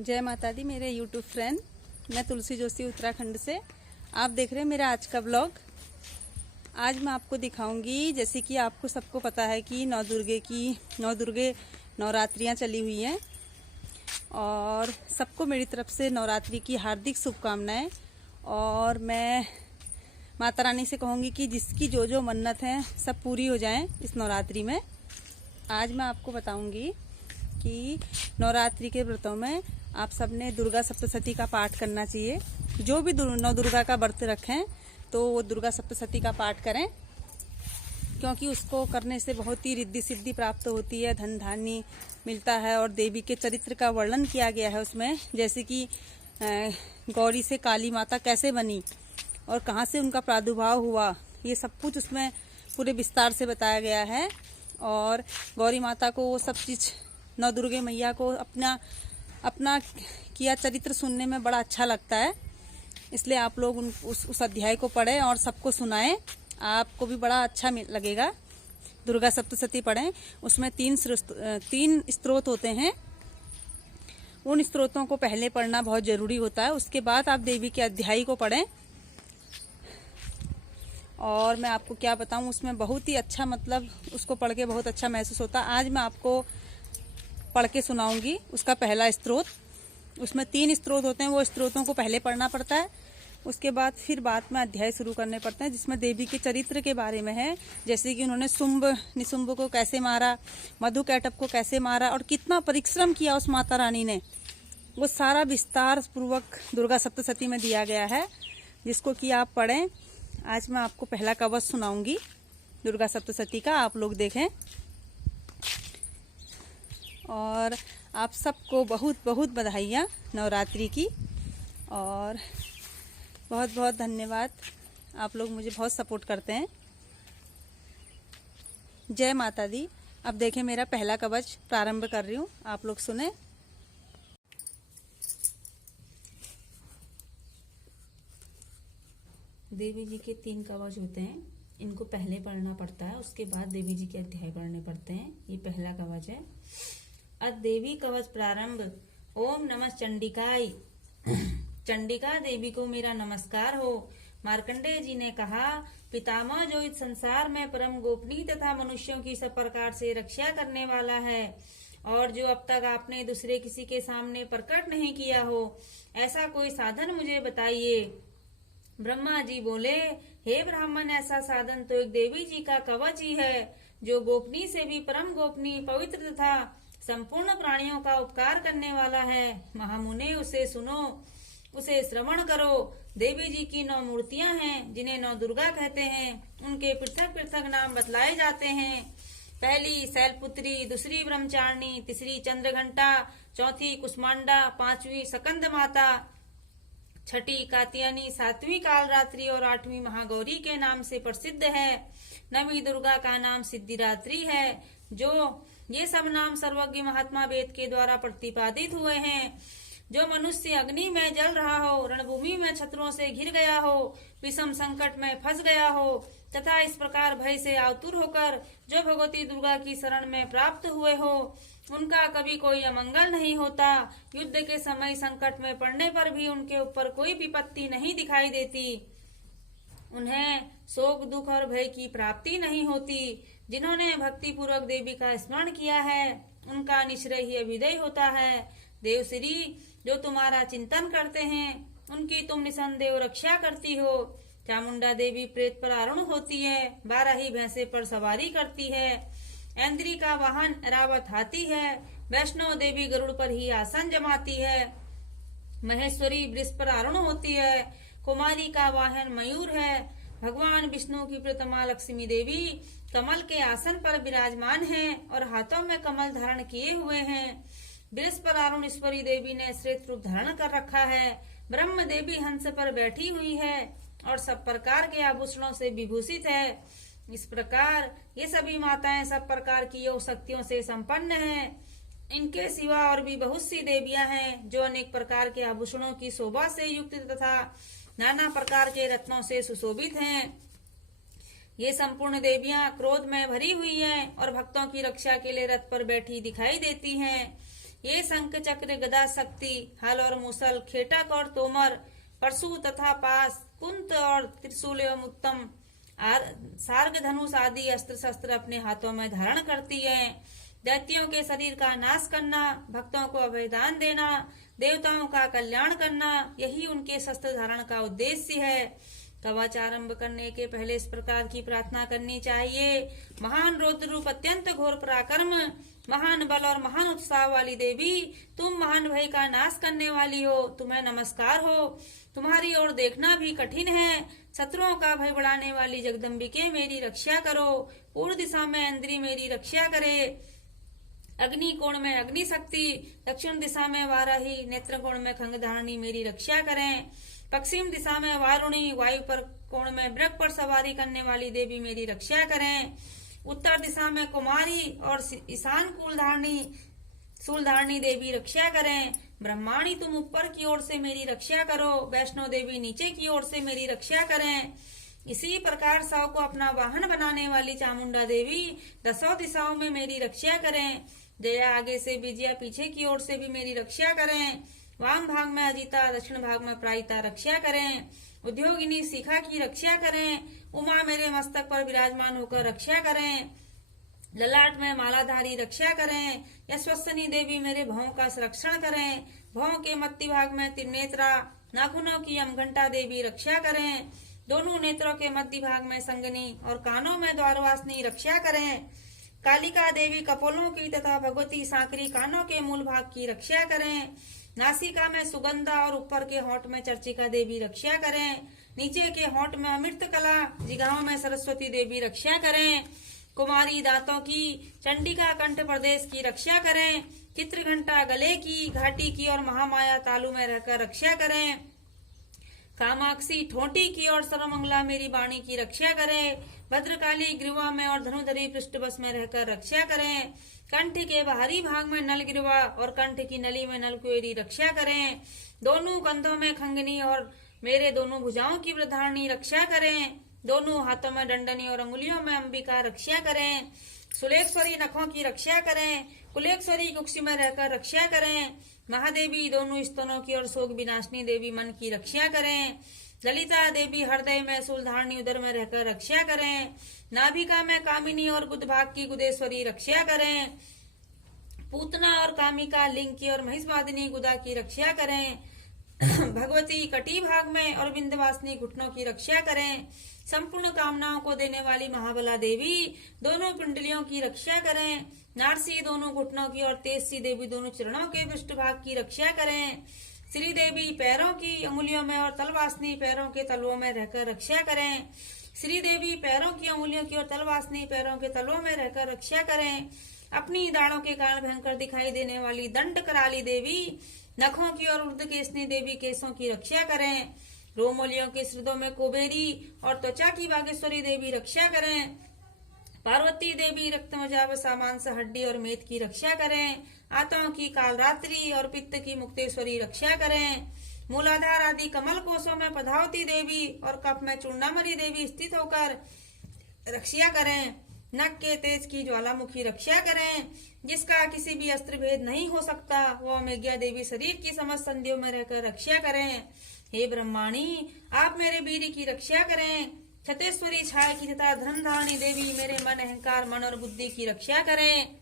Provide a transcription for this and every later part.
जय माता दी मेरे यूट्यूब फ्रेंड। मैं तुलसी जोशी उत्तराखंड से। आप देख रहे हैं मेरा आज का ब्लॉग। आज मैं आपको दिखाऊंगी, जैसे कि आपको सबको पता है कि नौ दुर्गे नवरात्रियां चली हुई हैं और सबको मेरी तरफ से नवरात्रि की हार्दिक शुभकामनाएं। और मैं माता रानी से कहूँगी कि जिसकी जो जो मन्नत है सब पूरी हो जाएं इस नवरात्रि में। आज मैं आपको बताऊंगी कि नवरात्रि के व्रतों में आप सबने दुर्गा सप्तशती का पाठ करना चाहिए। जो भी नौ दुर्गा का व्रत रखें तो वो दुर्गा सप्तशती का पाठ करें, क्योंकि उसको करने से बहुत ही रिद्धि सिद्धि प्राप्त होती है, धन धान्य मिलता है। और देवी के चरित्र का वर्णन किया गया है उसमें, जैसे कि गौरी से काली माता कैसे बनी और कहाँ से उनका प्रादुर्भाव हुआ, ये सब कुछ उसमें पूरे विस्तार से बताया गया है। और गौरी माता को वो सब चीज़, नौ दुर्गे मैया को अपना किया चरित्र सुनने में बड़ा अच्छा लगता है। इसलिए आप लोग उस अध्याय को पढ़ें और सबको सुनाएं, आपको भी बड़ा अच्छा लगेगा। दुर्गा सप्तशती पढ़ें, उसमें तीन स्तोत्र होते हैं। उन स्तोत्रों को पहले पढ़ना बहुत जरूरी होता है, उसके बाद आप देवी के अध्याय को पढ़ें। और मैं आपको क्या बताऊं, उसमें बहुत ही अच्छा, मतलब उसको पढ़ के बहुत अच्छा महसूस होता है। आज मैं आपको पढ़ के सुनाऊंगी उसका पहला स्तोत्र। उसमें 3 स्तोत्र होते हैं, वो स्तोत्रों को पहले पढ़ना पड़ता है, उसके बाद फिर बाद में अध्याय शुरू करने पड़ते हैं, जिसमें देवी के चरित्र के बारे में है। जैसे कि उन्होंने शुंभ निशुंभ को कैसे मारा, मधु कैटभ को कैसे मारा और कितना परिश्रम किया उस माता रानी ने, वो सारा विस्तार पूर्वक दुर्गा सप्तशती में दिया गया है, जिसको कि आप पढ़ें। आज मैं आपको पहला कवच सुनाऊंगी दुर्गा सप्तशती का, आप लोग देखें। और आप सबको बहुत बहुत बधाइयाँ नवरात्रि की, और बहुत बहुत धन्यवाद। आप लोग मुझे बहुत सपोर्ट करते हैं। जय माता दी। अब देखें, मेरा पहला कवच प्रारंभ कर रही हूँ, आप लोग सुने। देवी जी के 3 कवच होते हैं, इनको पहले पढ़ना पड़ता है, उसके बाद देवी जी के अध्याय पढ़ने पड़ते हैं। ये पहला कवच है। देवी कवच प्रारंभ। ओम नमः चंडिकाय। चंडिका देवी को मेरा नमस्कार हो। मार्कंडेय जी ने कहा, पितामह जो इस संसार में परम गोपनीय तथा मनुष्यों की सब प्रकार से रक्षा करने वाला है, और जो अब तक आपने दूसरे किसी के सामने प्रकट नहीं किया हो, ऐसा कोई साधन मुझे बताइए। ब्रह्मा जी बोले, हे ब्राह्मण, ऐसा साधन तो एक देवी जी का कवच ही है, जो गोपनीय से भी परम गोपनीय, पवित्र तथा संपूर्ण प्राणियों का उपकार करने वाला है। महामुने, उसे सुनो, उसे श्रवण करो। देवी जी की 9 मूर्तियां हैं, जिन्हें 9 दुर्गा कहते हैं। उनके पृथक पृथक नाम बतलाए जाते हैं। पहली शैलपुत्री, दूसरी ब्रह्मचारिणी, तीसरी चंद्रघंटा, चौथी कुष्मांडा, 5वीं सकंद माता, 6ठी कात्यायनी, 7वीं कालरात्रि और 8वीं महागौरी के नाम से प्रसिद्ध है। 9वीं दुर्गा का नाम सिद्धिरात्रि है। ये सब नाम सर्वज्ञ महात्मा वेद के द्वारा प्रतिपादित हुए हैं। जो मनुष्य अग्नि में जल रहा हो, रणभूमि में शत्रुओं से घिर गया हो, विषम संकट में फंस गया हो, तथा इस प्रकार भय से आतुर होकर जो भगवती दुर्गा की शरण में प्राप्त हुए हो, उनका कभी कोई अमंगल नहीं होता। युद्ध के समय संकट में पड़ने पर भी उनके ऊपर कोई विपत्ति नहीं दिखाई देती। उन्हें शोक, दुख और भय की प्राप्ति नहीं होती। जिन्होंने भक्ति पूर्वक देवी का स्मरण किया है, उनका निश्चय ही अभ्युदय होता है। देवश्री, जो तुम्हारा चिंतन करते हैं, उनकी तुम निसंदेह रक्षा करती हो। चामुंडा देवी प्रेत पर आरूढ़ होती है, 12 ही भैंसे पर सवारी करती है। ऐन्द्री का वाहन ऐरावत हाथी है। वैष्णो देवी गरुड़ पर ही आसन जमाती है। महेश्वरी वृष पर आरूढ़ होती है। कुमारी का वाहन मयूर है। भगवान विष्णु की प्रियतमा लक्ष्मी देवी कमल के आसन पर विराजमान है और हाथों में कमल धारण किए हुए हैं। वृष पर आरूढ़ ईश्वरी देवी ने श्वेत रूप धारण कर रखा है। ब्रह्म देवी हंस पर बैठी हुई है और सब प्रकार के आभूषणों से विभूषित है। इस प्रकार ये सभी माताएं सब प्रकार की योग शक्तियों से संपन्न हैं। इनके सिवा और भी बहुत सी देवियां हैं, जो अनेक प्रकार के आभूषणों की शोभा से युक्त तथा नाना प्रकार के रत्नों से सुशोभित हैं। ये संपूर्ण देवियां क्रोध में भरी हुई हैं और भक्तों की रक्षा के लिए रथ पर बैठी दिखाई देती हैं। ये शंख चक्र गदा शक्ति हल और मुसल खेटक और तोमर परशु तथा पास कुंत और त्रिशूल एवं उत्तम सार्ग धनुष आदि अस्त्र शस्त्र अपने हाथों में धारण करती है। दैत्यों के शरीर का नाश करना, भक्तों को अभयदान देना, देवताओं का कल्याण करना, यही उनके शस्त्र धारण का उद्देश्य है। कवच आरंभ करने के पहले इस प्रकार की प्रार्थना करनी चाहिए। महान रौद्र रूप अत्यंत घोर पराक्रम, महान बल और महान उत्साह वाली देवी, तुम महान भय का नाश करने वाली हो, तुम्हें नमस्कार हो। तुम्हारी ओर देखना भी कठिन है। शत्रुओं का भय बढ़ाने वाली जगदम्बिके मेरी रक्षा करो। पूर्व दिशा में इंद्री मेरी रक्षा करे। अग्नि कोण में अग्नि शक्ति, दक्षिण दिशा में वाराही, नेत्र कोण में खंगधारणी मेरी रक्षा करें। पश्चिम दिशा में वारुणी, वायु पर कोण में वृक पर सवारी करने वाली देवी मेरी रक्षा करें। उत्तर दिशा में कुमारी और ईशान शूलधारणी देवी रक्षा करें। ब्रह्माणी तुम ऊपर की ओर से मेरी रक्षा करो। वैष्णो देवी नीचे की ओर से मेरी रक्षा करें। इसी प्रकार सौ को अपना वाहन बनाने वाली चामुंडा देवी दसों दिशाओं में मेरी रक्षा करें। जया आगे से विजया पीछे की ओर से भी मेरी रक्षा करें। वाम भाग में अजिता, दक्षिण भाग में प्रायिता रक्षा करें। उद्योगिनी शिखा की रक्षा करें। उमा मेरे मस्तक पर विराजमान होकर रक्षा करें। ललाट में मालाधारी रक्षा करें। यशस्विनी देवी मेरे भवों का संरक्षण करें। भवों के मध्य भाग में त्रिनेत्रा, नाखूनों की अमघंटा देवी रक्षा करें। दोनों नेत्रों के मध्य भाग में संगनी और कानों में द्वारवासिनी रक्षा करें। कालिका देवी कपोलों की तथा भगवती सांकरी कानों के मूल भाग की रक्षा करें। नासिका में सुगंधा और ऊपर के होंठ में चर्चिका देवी रक्षा करें। नीचे के होंठ में अमृत कला, जिघाओं में सरस्वती देवी रक्षा करें। कुमारी दांतों की, चंडिका कंठ प्रदेश की रक्षा करें। चित्रघंटा गले की, घाटी की और महामाया तालु में रहकर रक्षा करें। कामाक्षी ठोटी की और सर्वमंगला मेरी वाणी की रक्षा करें। भद्रकाली ग्रीवा में और धनुधरी पृष्ठवश में रहकर रक्षा करें। कंठ के बाहरी भाग में नल गिरवा और कंठ की नली में नलकुएरी रक्षा करें। दोनों कंधों में खंगनी और मेरे दोनों भुजाओं की वृद्धारणी रक्षा करें। दोनों हाथों में दंडनी और अंगुलियों में अंबिका रक्षा करें। सुलेश्वरी नखों की रक्षा करें। कुलेश्वरी कुक्षी में रहकर रक्षा करें। महादेवी दोनों स्तनों की और शोक विनाशनी देवी मन की रक्षा करें। ललिता देवी हृदय में शूलधारणी उदर में रहकर रक्षा करें। नाभिका में कामिनी और गुदभाग की गुदेश्वरी रक्षा करें। पूतना और कामिका लिंग की और महिषवादिनी गुदा की रक्षा करें। भगवती कटी भाग में और विंध्यवासिनी घुटनों की रक्षा करें। संपूर्ण कामनाओं को देने वाली महाबला देवी दोनों पिंडलियों की रक्षा करें। नारसी दोनों घुटनों की और तेजसी देवी दोनों चरणों के पृष्ठभाग की रक्षा करें। श्री देवी पैरों की अंगुलियों में और तलवासनी पैरों के तलवों में रहकर रक्षा करें। श्री देवी पैरों की अंगुलियों की और तलवासनी पैरों के तलवों में रहकर रक्षा करें। अपनी दाढ़ों के कारण भयंकर दिखाई देने वाली दंड कराली देवी नखों की और उर्ध केशनी देवी केशों की रक्षा करें। रोमोलियों के हृदयों में कुबेरी और त्वचा की बागेश्वरी देवी रक्षा करें। पार्वती देवी रक्तमजाव सामांस हड्डी और मेद की रक्षा करें। आत्माओं की कालरात्रि और पित्त की मुक्तेश्वरी रक्षा करें। मूलाधार आदि कमल कोशों में पधावती देवी और कफ में चूर्णामणि देवी स्थित होकर रक्षा करें। नख के तेज की ज्वालामुखी रक्षा करें। जिसका किसी भी अस्त्र भेद नहीं हो सकता, वो अमेज्ञा देवी शरीर की समस्त संधियों में रहकर रक्षा करें। हे ब्रह्माणी, आप मेरे वीर की रक्षा करें। छतेश्वरी छाया की तथा धनधारणी देवी मेरे मन, अहंकार, मन और बुद्धि की रक्षा करें।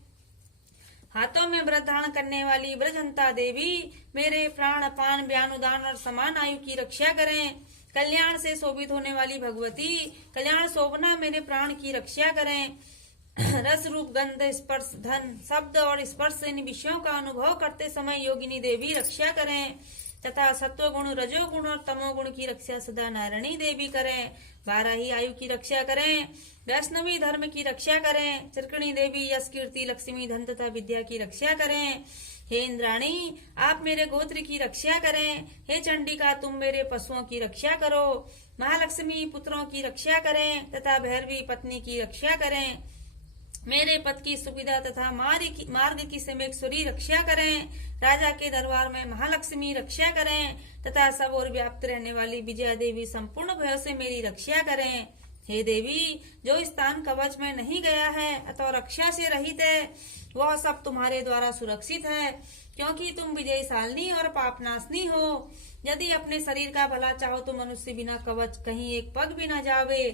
हाथों में व्रत धारण करने वाली ब्रजंता देवी मेरे प्राण, अपान, व्यानुदान और समान आयु की रक्षा करें। कल्याण से शोभित होने वाली भगवती कल्याण शोभना मेरे प्राण की रक्षा करें। रस रूप गंध स्पर्श धन शब्द और स्पर्श इन विषयों का अनुभव करते समय योगिनी देवी रक्षा करें तथा सत्व गुण, रजोगुण और तमोगुण की रक्षा सदा नारायणी देवी करें। बाराही आयु की रक्षा करें। वैष्णवी धर्म की रक्षा करें। चिरकणी देवी यश, कीर्ति, लक्ष्मी, धन तथा विद्या की रक्षा करें। हे इंद्राणी, आप मेरे गोत्र की रक्षा करें। हे चंडिका, तुम मेरे पशुओं की रक्षा करो। महालक्ष्मी पुत्रों की रक्षा करें तथा भैरवी पत्नी की रक्षा करें। मेरे पद की सुविधा तथा मार्ग की समेश्वरी रक्षा करें। राजा के दरबार में महालक्ष्मी रक्षा करें तथा सब और व्याप्त रहने वाली विजया देवी संपूर्ण भय से मेरी रक्षा करें। हे देवी, जो स्थान कवच में नहीं गया है अथवा रक्षा से रहित है, वह सब तुम्हारे द्वारा सुरक्षित है, क्योंकि तुम विजयशालिनी और पापनाशनी हो। यदि अपने शरीर का भला चाहो तो मनुष्य बिना कवच कहीं एक पग भी न जावे,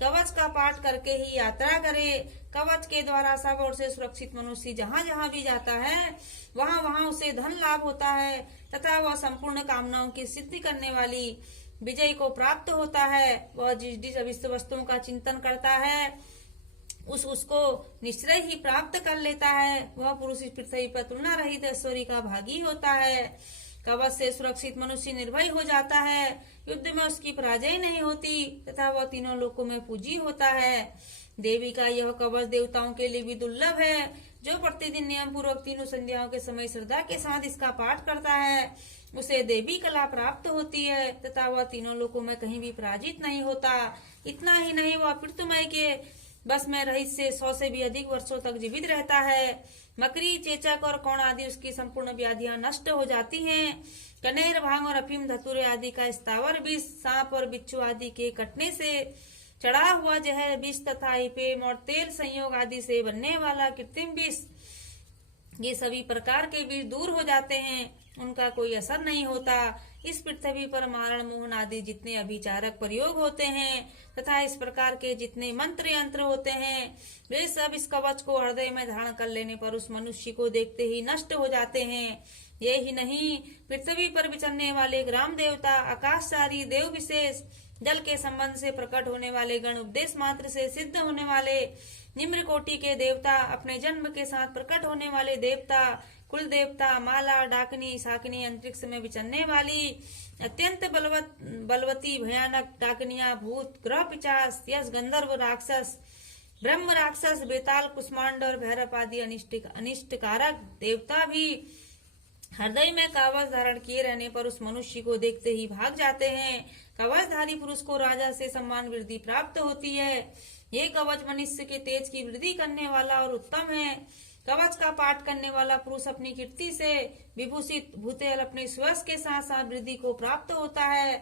कवच का पाठ करके ही यात्रा करे। कवच के द्वारा सब ओर से सुरक्षित मनुष्य जहाँ जहाँ भी जाता है वहाँ वहाँ उसे धन लाभ होता है तथा वह संपूर्ण कामनाओं की सिद्धि करने वाली विजय को प्राप्त होता है। वह जिस जिस अभिष्ट वस्तुओं का चिंतन करता है उसको निश्चय ही प्राप्त कर लेता है। वह पुरुष इस पृथ्वी पर तुलना रहित ऐश्वर्य का भागी होता है। कवच से सुरक्षित मनुष्य निर्भय हो जाता है, युद्ध में उसकी पराजय नहीं होती तथा वह तीनों लोकों में पूजी होता है। देवी का यह कवच देवताओं के लिए भी दुर्लभ है। जो प्रतिदिन नियम पूर्वक तीनों संध्याओं के समय श्रद्धा के साथ इसका पाठ करता है उसे देवी कला प्राप्त होती है तथा वह तीनों लोकों में कहीं भी पराजित नहीं होता। इतना ही नहीं, वह पृथ्वी के बस में रहित से 100 से भी अधिक वर्षों तक जीवित रहता है। मकरी, चेचक और कौन आदि उसकी संपूर्ण व्याधियां नष्ट हो जाती हैं। कनेर, भांग और अफीम, धतूरे आदि का स्थावर विष, सांप और बिच्छू आदि के कटने से चढ़ा हुआ जहर, विष तथा हिपेम और तेल संयोग आदि से बनने वाला कृत्रिम विष, ये सभी प्रकार के विष दूर हो जाते हैं, उनका कोई असर नहीं होता। इस पृथ्वी पर मारण, मोहन आदि जितने अभिचारक प्रयोग होते हैं तथा इस प्रकार के जितने मंत्र यंत्र होते हैं वे सब इस कवच को हृदय में धारण कर लेने पर उस मनुष्य को देखते ही नष्ट हो जाते हैं। ये ही नहीं, पृथ्वी पर विचरने वाले ग्राम देवता, आकाशचारी देव विशेष, जल के संबंध से प्रकट होने वाले गण, उपदेश मात्र से सिद्ध होने वाले निम्न कोटि के देवता, अपने जन्म के साथ प्रकट होने वाले देवता, कुल देवता, माला, डाकनी, शाकिनी, अंतरिक्ष में विचरने वाली अत्यंत बलवती भयानक डाकनिया, भूत, ग्रह पिशाच, यश, गंधर्व, राक्षस, ब्रह्म राक्षस, बेताल, कुष्मांड और भैरव आदि अनिष्टकारक देवता भी हृदय में कवच धारण किए रहने पर उस मनुष्य को देखते ही भाग जाते हैं। कवचधारी पुरुष को राजा से सम्मान वृद्धि प्राप्त होती है। ये कवच मनुष्य के तेज की वृद्धि करने वाला और उत्तम है। कवच का पाठ करने वाला पुरुष अपनी कीर्ति से विभूषित भूतेल अपने स्वयं के साथ साथ वृद्धि को प्राप्त होता है।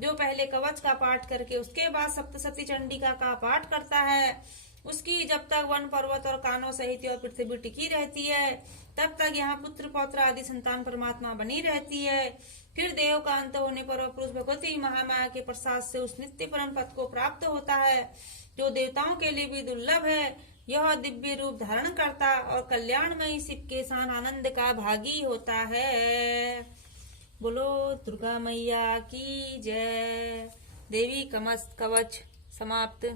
जो पहले कवच का पाठ करके उसके बाद सप्तशती चंडिका का पाठ करता है उसकी जब तक वन, पर्वत और कानों सहित और पृथ्वी टिकी रहती है तब तक यहाँ पुत्र, पौत्र आदि संतान परमात्मा बनी रहती है। फिर देह का अंत होने पर वह पुरुष भगवती महामाया के प्रसाद से उस नित्य परम पद को प्राप्त होता है जो देवताओं के लिए भी दुर्लभ है। यह दिव्य रूप धारण करता और कल्याणमयी शिव के साथ आनंद का भागी होता है। बोलो दुर्गा मैया की जय। देवी कवच समाप्त।